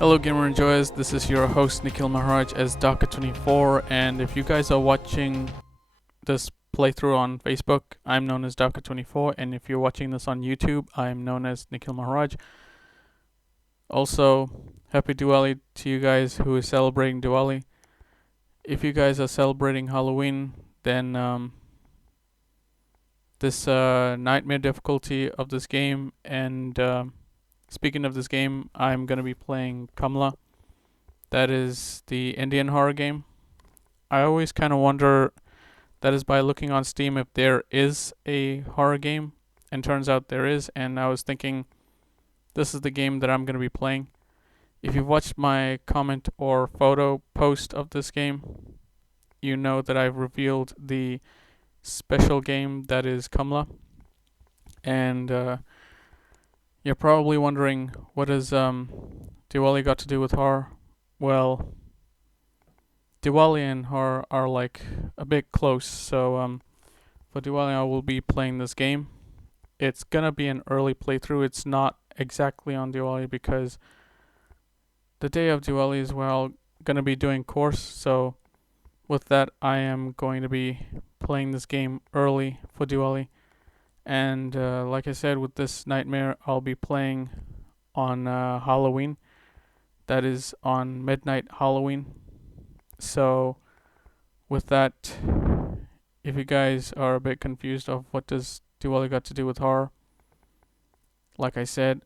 Hello gamer enjoyers, this is your host Nikhil Maharaj as Daka24, and if you guys are watching this playthrough on Facebook, I'm known as Daka24, and if you're watching this on YouTube, I'm known as Nikhil Maharaj. Also, happy Diwali to you guys who is celebrating Diwali. If you guys are celebrating Halloween, then this nightmare difficulty of this game, and speaking of this game, I'm going to be playing Kamla. That is the Indian horror game. I always kind of wonder, that is by looking on Steam, if there is a horror game, and turns out there is, and I was thinking this is the game that I'm going to be playing. If you've watched my comment or photo post of this game, you know that I've revealed the special game that is Kamla. And you're probably wondering, what has Diwali got to do with horror? Well, Diwali and horror are like a bit close, so for Diwali I will be playing this game. It's gonna be an early playthrough. It's not exactly on Diwali because the day of Diwali is where I'm gonna be doing course, so with that I am going to be playing this game early for Diwali. And like I said, with this nightmare I'll be playing on Halloween. That is on midnight Halloween. So with that, if you guys are a bit confused of what does Diwali got to do with horror, like I said,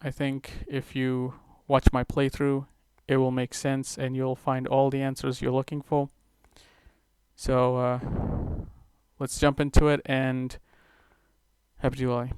I think if you watch my playthrough, it will make sense and you'll find all the answers you're looking for. So let's jump into it, and happy Diwali.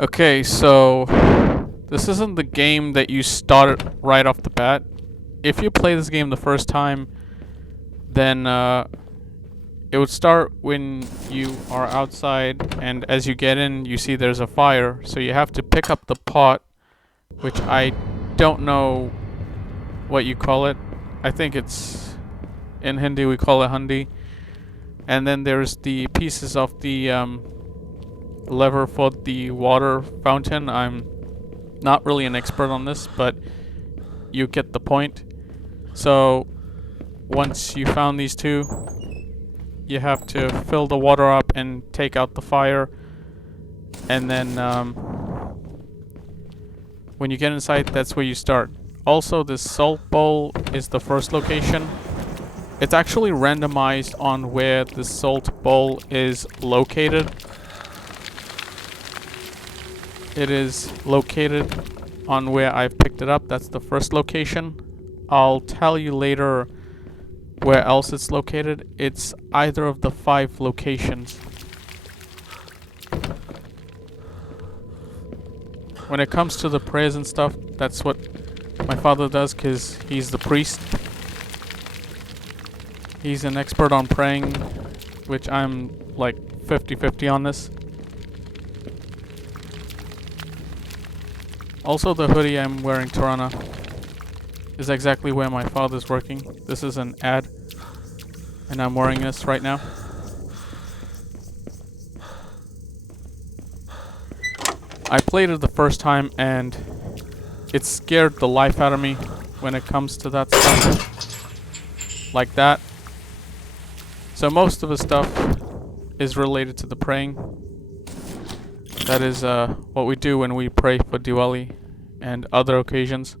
Okay, so this isn't the game that you started right off the bat. If you play this game the first time, then it would start when you are outside, and as you get in, you see there's a fire, so you have to pick up the pot, which I don't know what you call it. I think it's, in Hindi we call it handi. And then there's the pieces of the lever for the water fountain. I'm not really an expert on this, but you get the point. So once you found these two, you have to fill the water up and take out the fire, and then when you get inside, that's where you start. Also, this salt bowl is the first location. It's actually randomized on where the salt bowl is located. It is located on where I've picked it up. That's the first location. I'll tell you later where else it's located. It's either of the 5 locations. When it comes to the prayers and stuff, that's what my father does because he's the priest. He's an expert on praying, which I'm like 50-50 on this. Also, the hoodie I'm wearing, Tirana, is exactly where my father's working. This is an ad, and I'm wearing this right now. I played it the first time, and it scared the life out of me when it comes to that stuff. Like that. So most of the stuff is related to the praying. That is what we do when we pray for Diwali and other occasions.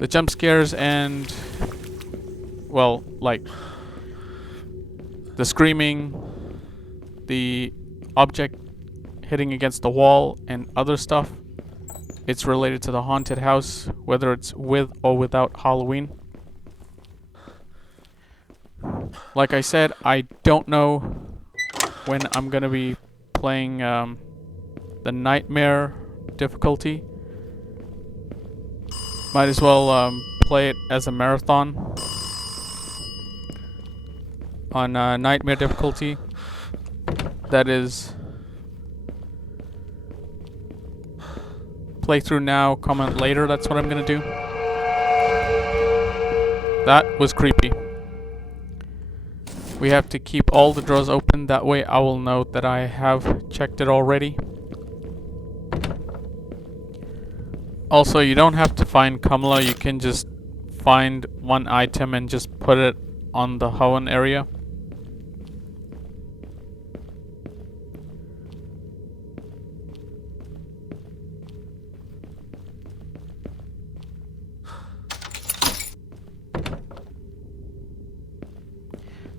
The jump scares and, well, like the screaming, the object hitting against the wall, and other stuff, it's related to the haunted house, whether it's with or without Halloween. Like I said, I don't know when I'm gonna be playing the nightmare difficulty. Might as well play it as a marathon on nightmare difficulty. That is, playthrough now, comment later. That's what I'm gonna do. That was creepy. We have to keep all the drawers open, that way I will know that I have checked it already. Also, you don't have to find Kamla, you can just find one item and just put it on the oven area.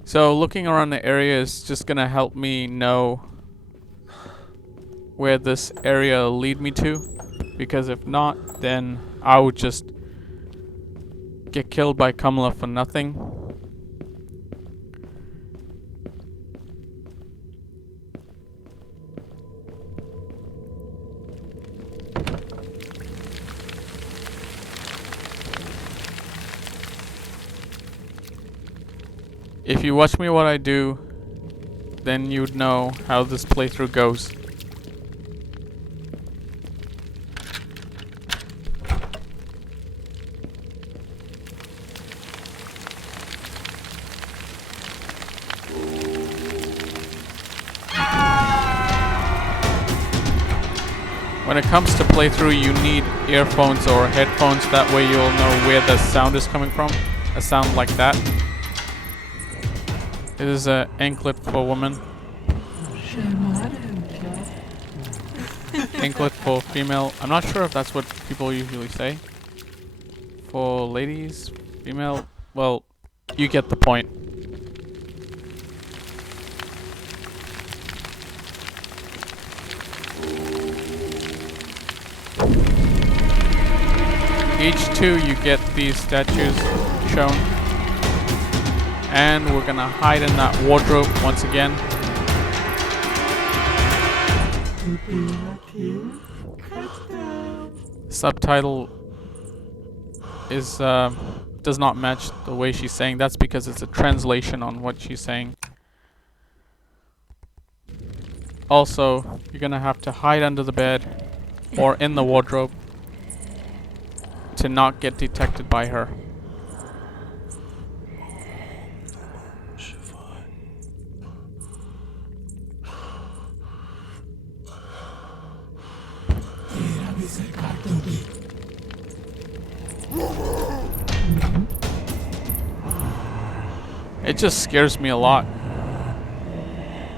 So looking around the area is just gonna help me know where this area will lead me to, because if not, then I would just get killed by Kamla for nothing. If you watch me what I do, then you'd know how this playthrough goes. When it comes to playthrough, you need earphones or headphones, that way you'll know where the sound is coming from. A sound like that. It is an anklet for women. Anklet for female. I'm not sure if that's what people usually say. For ladies, female, well, you get the point. Each two you get these statues shown. And we're gonna hide in that wardrobe once again. Subtitle is does not match the way she's saying. That's because it's a translation on what she's saying. Also, you're gonna have to hide under the bed or in the wardrobe to not get detected by her. It just scares me a lot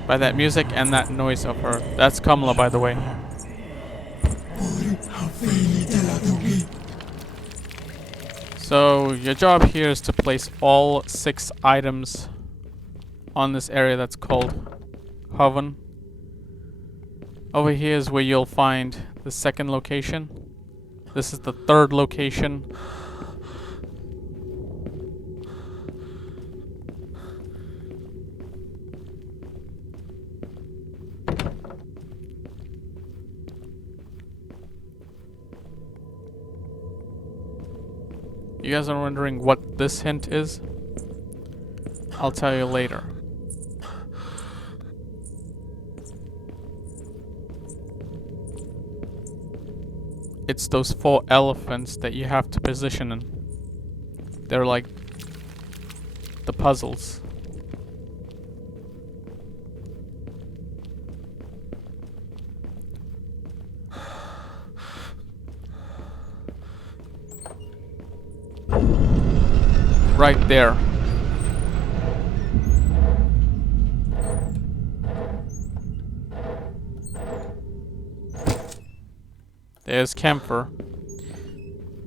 by that music and that noise of her. That's Kamla, by the way. So your job here is to place all 6 items on this area that's called Oven. Over here is where you'll find the 2nd location. This is the 3rd location. You guys are wondering what this hint is? I'll tell you later. It's those 4 elephants that you have to position in. They're like the puzzles. Right there. There's camphor.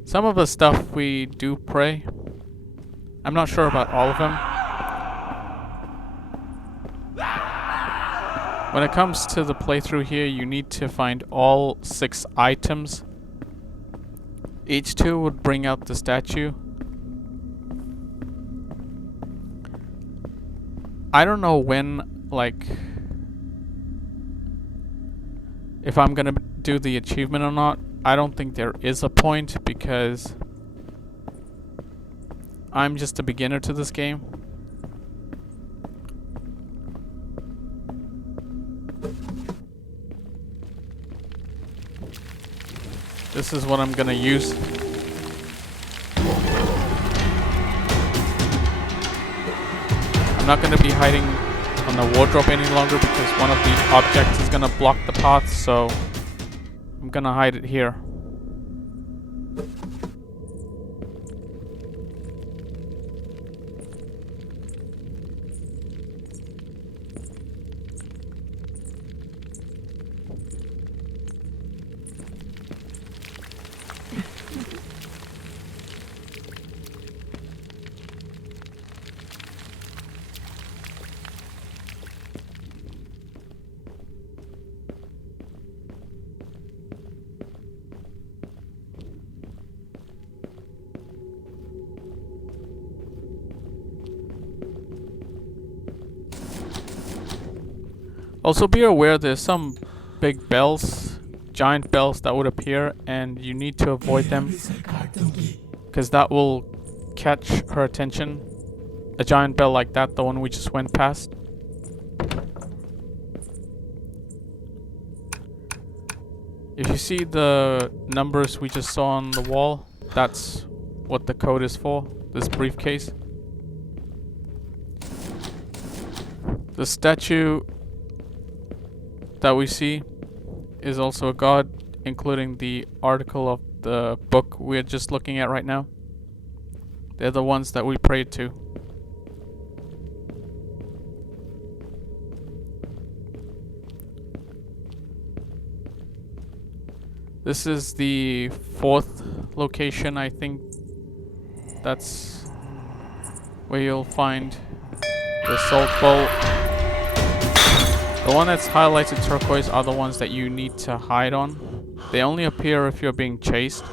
Some of the stuff we do pray. I'm not sure about all of them. When it comes to the playthrough here, you need to find all 6 items. Each 2 would bring out the statue. I don't know when, like, if I'm gonna do the achievement or not. I don't think there is a point because I'm just a beginner to this game. This is what I'm gonna use. I'm not gonna be hiding on the wardrobe any longer because one of the objects is gonna block the path, so I'm gonna hide it here. Also be aware there's some big bells, giant bells that would appear, and you need to avoid them because that will catch her attention. A giant bell like that, the one we just went past. If you see the numbers we just saw on the wall, that's what the code is for, this briefcase. The statue that we see is also a god, including the article of the book we're just looking at right now. They're the ones that we prayed to. This is the 4th location, I think. That's where you'll find the salt bowl. The one that's highlighted turquoise are the ones that you need to hide on. They only appear if you're being chased.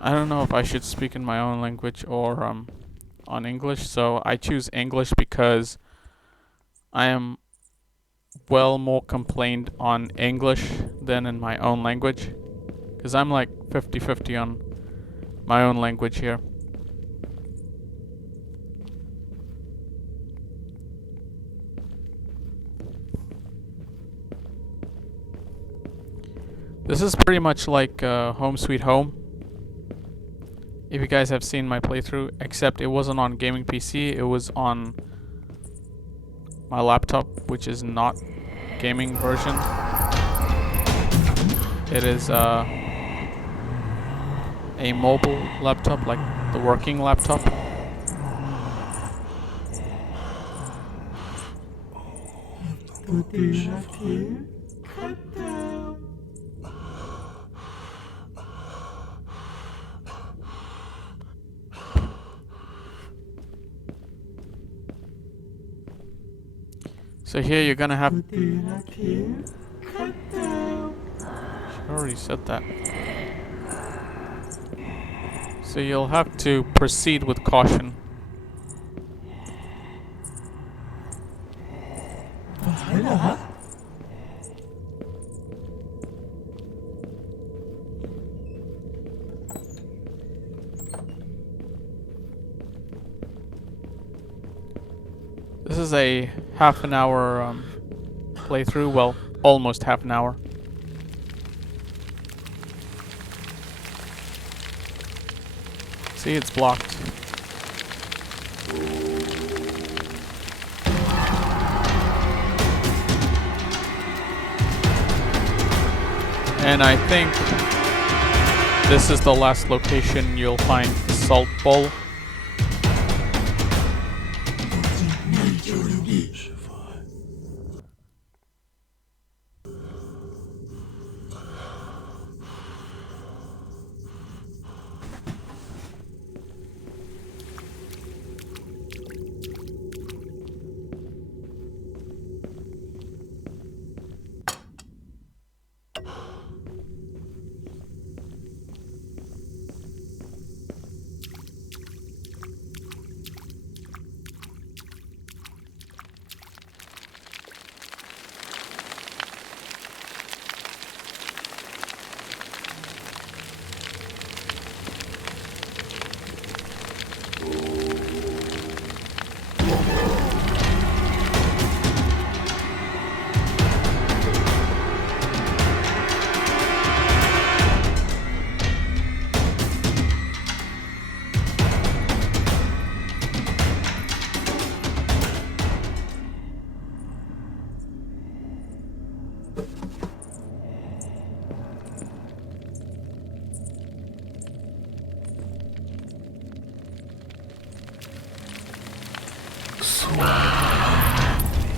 I don't know if I should speak in my own language or on English, so I choose English because I am well more complained on English than in my own language. Because I'm like 50-50 on my own language here. This is pretty much like Home Sweet Home. If you guys have seen my playthrough, except it wasn't on gaming PC, it was on my laptop, which is not gaming version. It is a mobile laptop, like the working laptop. So here you're gonna have... She already said that. So you'll have to proceed with caution. This is a half an hour playthrough, well, almost half an hour. See, it's blocked. And I think this is the last location you'll find the salt bowl.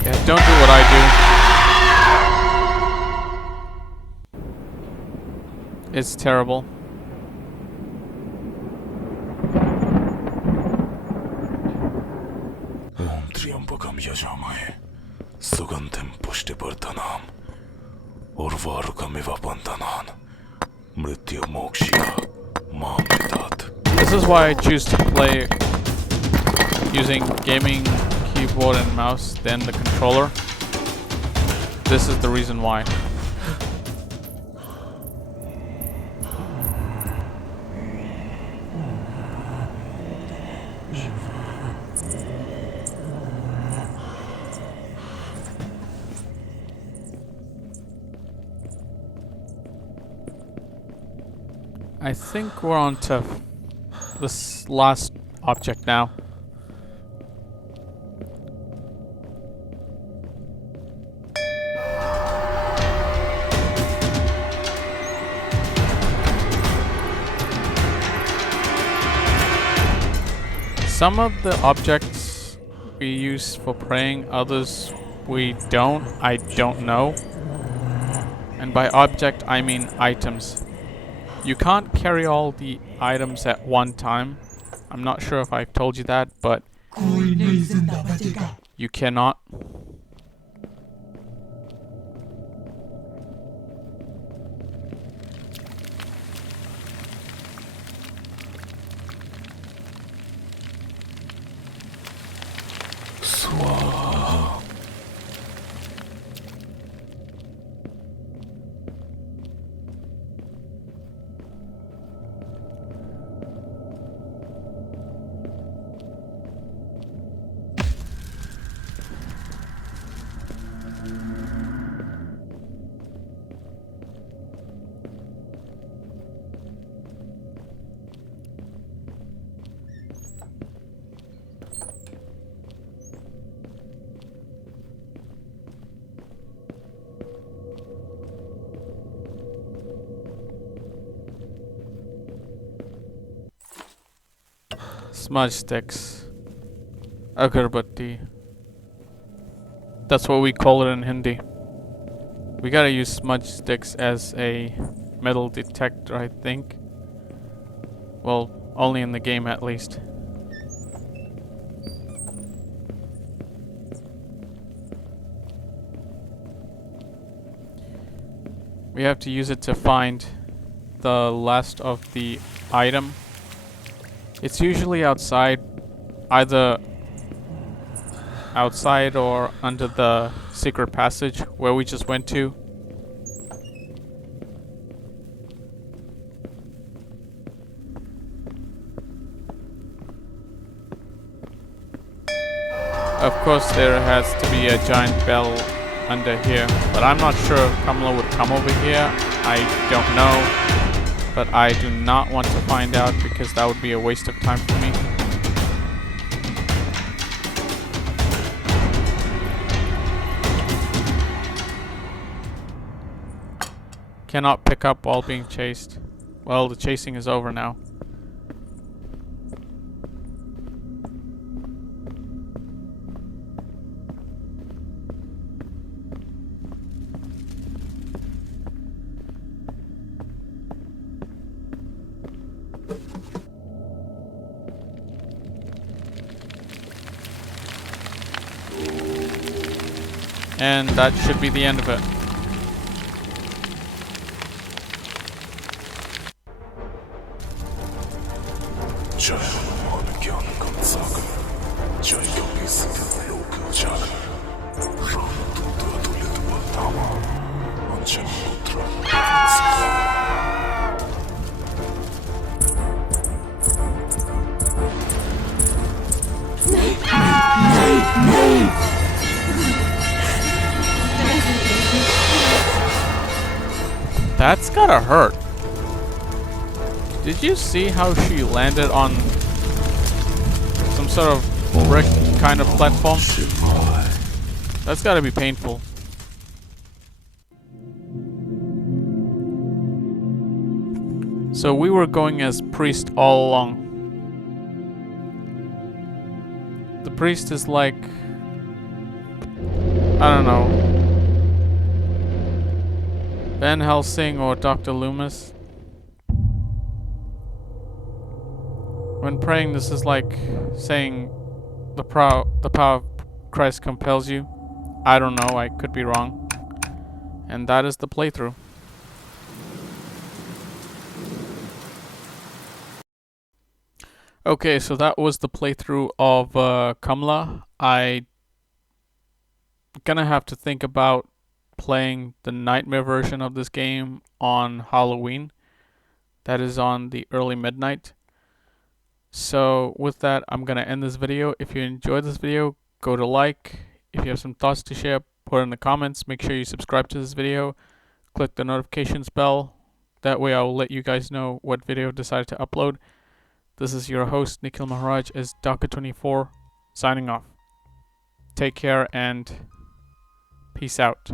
Yeah, don't do what I do. It's terrible. Om Triambakam Yajamahe Sugandhim Pushtibartanam Urvarukamiva Bandhanan Mrityu Mokshya Mamritat. This is why I choose to play using gaming keyboard and mouse than the controller. This is the reason why. I think we're on to this last object now. Some of the objects we use for praying, others we don't. I don't know. And by object, I mean items. You can't carry all the items at one time. I'm not sure if I've told you that, but you cannot. Swaha. Smudge sticks. Agarbatti. That's what we call it in Hindi. We gotta use smudge sticks as a metal detector, I think. Well, only in the game at least. We have to use it to find the last of the item. It's usually outside, either outside or under the secret passage where we just went to. Of course, there has to be a giant bell under here, but I'm not sure if Kamla would come over here. I don't know. But I do not want to find out because that would be a waste of time for me. Cannot pick up while being chased. Well, the chasing is over now. And that should be the end of it. That's gotta hurt. Did you see how she landed on some sort of brick kind of platform? That's gotta be painful. So we were going as priest all along. The priest is like, I don't know, Van Helsing or Dr. Loomis. When praying, this is like saying the power of Christ compels you. I don't know, I could be wrong. And that is the playthrough. Okay, so that was the playthrough of Kamla. I gonna have to think about playing the nightmare version of this game on Halloween. That is on the early midnight. So with that, I'm gonna end this video. If you enjoyed this video, go to like. If you have some thoughts to share, put it in the comments. Make sure you subscribe to this video. Click the notifications bell. That way I will let you guys know what video I decided to upload. This is your host, Nikhil Maharaj, as Daka24, signing off. Take care and peace out.